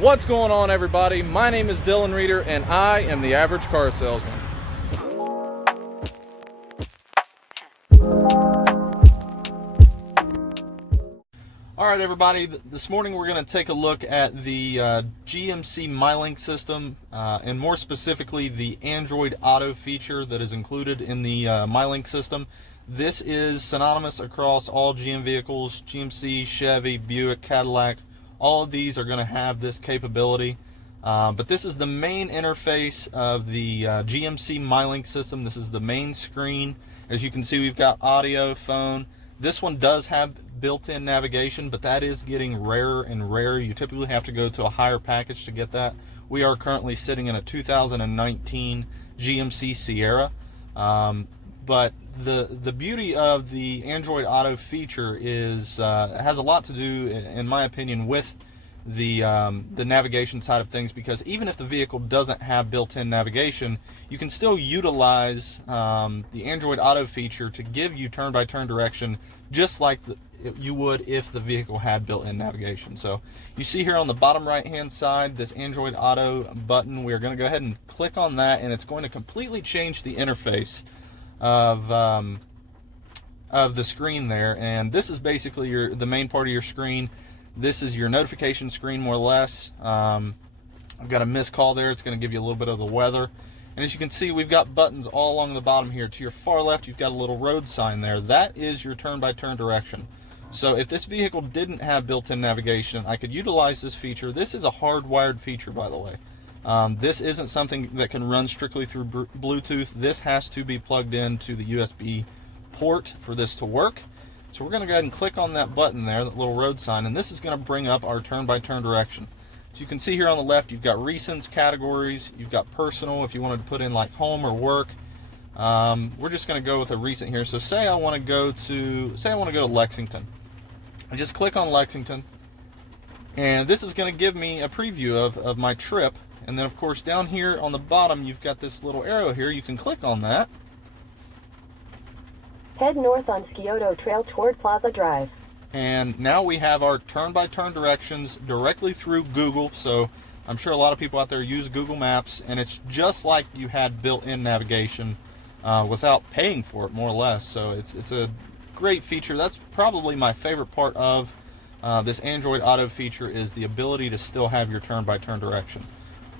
What's going on, everybody? My name is Dylan Reeder, and I am the average car salesman. Alright everybody, this morning we're going to take a look at the GMC MyLink system, and more specifically the Android Auto feature that is included in the MyLink system. This is synonymous across all GM vehicles: GMC, Chevy, Buick, Cadillac. All of these are going to have this capability, but this is the main interface of the GMC MyLink system. This is the main screen. As you can see, we've got audio, phone. This one does have built-in navigation, but that is getting rarer and rarer. You typically have to go to a higher package to get that. We are currently sitting in a 2019 GMC Sierra, but the beauty of the Android Auto feature is has a lot to do, in my opinion, with the navigation side of things, because even if the vehicle doesn't have built-in navigation, you can still utilize the Android Auto feature to give you turn-by-turn direction, just like you would if the vehicle had built-in navigation. So you see here on the bottom right-hand side this Android Auto button. We're going to go ahead and click on that, and it's going to completely change the interface of the screen there. And this is basically the main part of your screen. This is your notification screen, more or less. I've got a missed call there. It's going to give you a little bit of the weather. And as you can see, we've got buttons all along the bottom here. To your far left, you've got a little road sign there. That is your turn-by-turn direction. So if this vehicle didn't have built-in navigation, I could utilize this feature. This is a hardwired feature, by the way. This isn't something that can run strictly through Bluetooth. This has to be plugged into the USB port for this to work. So we're going to go ahead and click on that button there, that little road sign, and this is going to bring up our turn-by-turn direction. So you can see here on the left, you've got recents, categories, you've got personal if you wanted to put in like home or work. We're just going to go with a recent here. So say I want to go to Lexington. I just click on Lexington, and this is going to give me a preview of my trip. And then of course down here on the bottom, you've got this little arrow here. You can click on that. Head north on Scioto Trail toward Plaza Drive. And now we have our turn-by-turn directions directly through Google. So I'm sure a lot of people out there use Google Maps, and it's just like you had built-in navigation without paying for it, more or less. So it's a great feature. That's probably my favorite part of this Android Auto feature, is the ability to still have your turn-by-turn direction.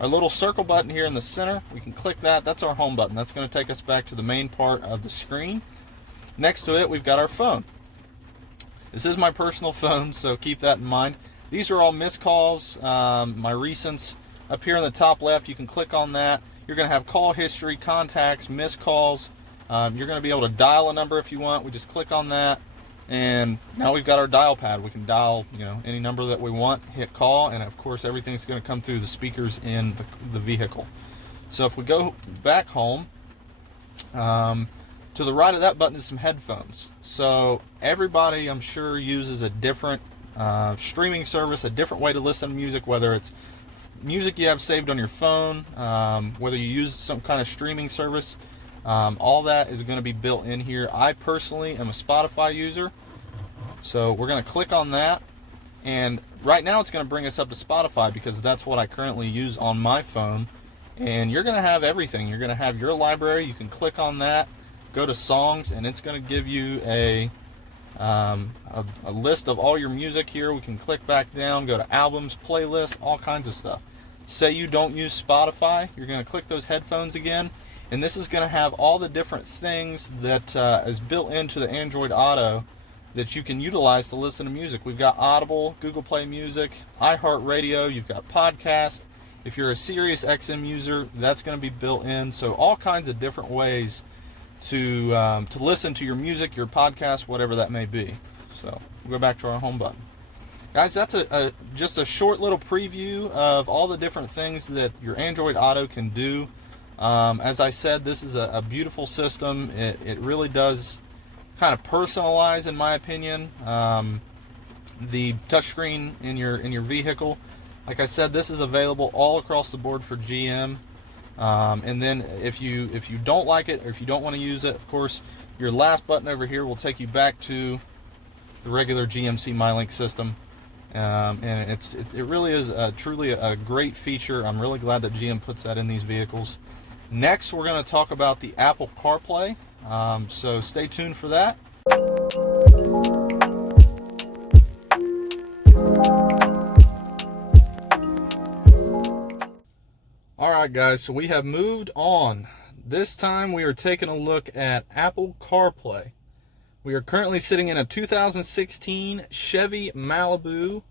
Our little circle button here in the center, we can click that. That's our home button. That's going to take us back to the main part of the screen. Next to it, we've got our phone. This is my personal phone, so keep that in mind. These are all missed calls, my recents. Up here in the top left, you can click on that. You're going to have call history, contacts, missed calls. You're going to be able to dial a number if you want. We just click on that, and now we've got our dial pad. We can dial, any number that we want, hit call, and of course everything's going to come through the speakers in the vehicle. So if we go back home, to the right of that button is some headphones. So everybody, I'm sure, uses a different streaming service, a different way to listen to music, whether it's music you have saved on your phone, whether you use some kind of streaming service. All that is going to be built in here. I personally am a Spotify user, so we're going to click on that, and right now it's going to bring us up to Spotify because that's what I currently use on my phone. And you're going to have everything. You're going to have your library. You can click on that, go to songs, and it's going to give you a list of all your music here. We can click back down, go to albums, playlists, all kinds of stuff. Say you don't use Spotify, you're going to click those headphones again, and this is going to have all the different things that is built into the Android Auto that you can utilize to listen to music. We've got Audible, Google Play Music, iHeartRadio, you've got podcasts. If you're a Sirius XM user, that's going to be built in. So all kinds of different ways to listen to your music, your podcast, whatever that may be. So we'll go back to our home button. Guys, that's just a short little preview of all the different things that your Android Auto can do. As I said, this is a beautiful system. It really does kind of personalize, in my opinion, the touchscreen in your vehicle. Like I said, this is available all across the board for GM. And then if you don't like it, or if you don't want to use it, of course, your last button over here will take you back to the regular GMC MyLink system. and it really is truly a great feature. I'm really glad that GM puts that in these vehicles. Next, we're going to talk about the Apple CarPlay, so stay tuned for that. Alright guys, so we have moved on. This time we are taking a look at Apple CarPlay. We are currently sitting in a 2016 Chevy Malibu,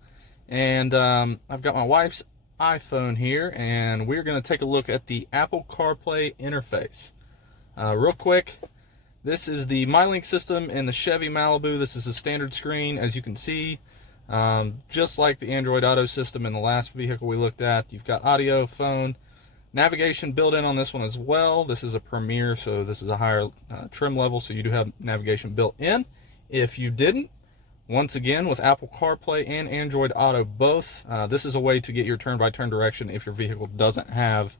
and I've got my wife's iPhone here, and we're going to take a look at the Apple CarPlay interface. Real quick, this is the MyLink system in the Chevy Malibu. This is a standard screen, as you can see, just like the Android Auto system in the last vehicle we looked at. You've got audio, phone, navigation built in on this one as well. This is a Premier, so this is a higher trim level, so you do have navigation built in. If you didn't, once again, with Apple CarPlay and Android Auto both, this is a way to get your turn-by-turn direction if your vehicle doesn't have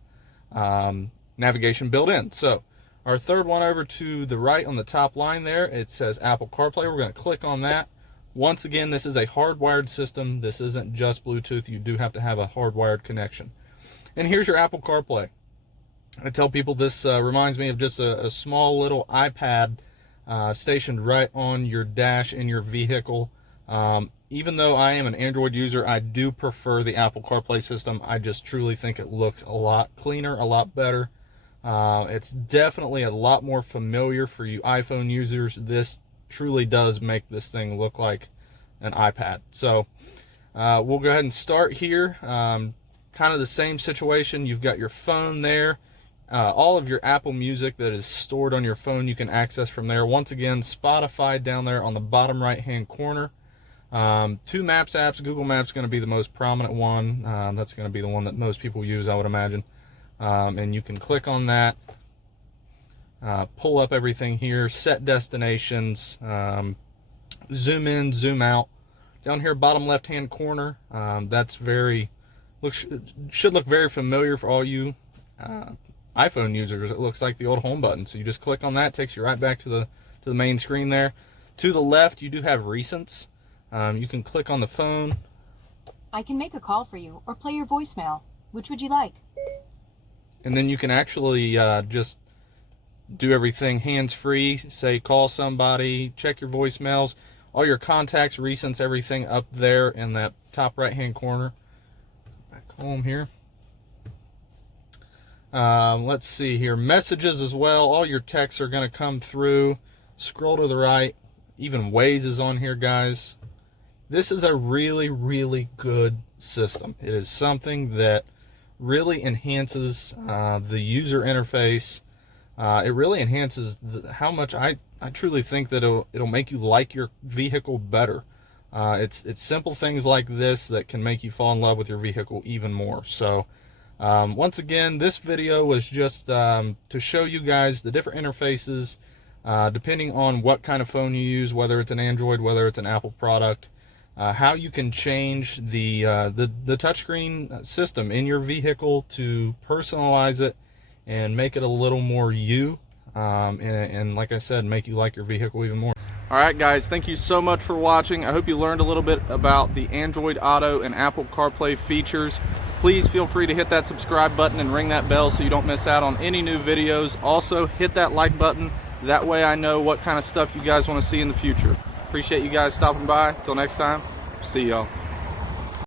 navigation built in. So our third one over to the right on the top line there, it says Apple CarPlay. We're going to click on that. Once again, this is a hardwired system. This isn't just Bluetooth. You do have to have a hardwired connection. And here's your Apple CarPlay. I tell people this reminds me of just a small little iPad stationed right on your dash in your vehicle. Even though I am an Android user, I do prefer the Apple CarPlay system. I just truly think it looks a lot cleaner, a lot better. It's definitely a lot more familiar for you iPhone users. This truly does make this thing look like an iPad. So we'll go ahead and start here. Kind of the same situation. You've got your phone there. All of your Apple Music that is stored on your phone you can access from there. Once again, Spotify down there on the bottom right hand corner. 2 Maps apps. Google Maps is going to be the most prominent one. That's going to be the one that most people use, I would imagine. And you can click on that, pull up everything here, set destinations, zoom in, zoom out. Down here bottom left hand corner, that's should look very familiar for all you iPhone users. It looks like the old home button. So you just click on that, takes you right back to the main screen there. To the left, you do have recents. You can click on the phone. I can make a call for you or play your voicemail. Which would you like? And then you can actually just do everything hands-free. Say call somebody, check your voicemails, all your contacts, recents, everything up there in that top right-hand corner. Home here. Let's see here. Messages as well. All your texts are going to come through. Scroll to the right. Even Waze is on here, guys. This is a really, really good system. It is something that really enhances the user interface. It really enhances how much I truly think that it'll make you like your vehicle better. It's simple things like this that can make you fall in love with your vehicle even more. So once again, this video was just to show you guys the different interfaces depending on what kind of phone you use, whether it's an Android, whether it's an Apple product, how you can change the touchscreen system in your vehicle to personalize it and make it a little more you, and like I said, make you like your vehicle even more. Alright guys, thank you so much for watching. I hope you learned a little bit about the Android Auto and Apple CarPlay features. Please feel free to hit that subscribe button and ring that bell so you don't miss out on any new videos. Also, hit that like button. That way I know what kind of stuff you guys want to see in the future. Appreciate you guys stopping by. Until next time, see y'all.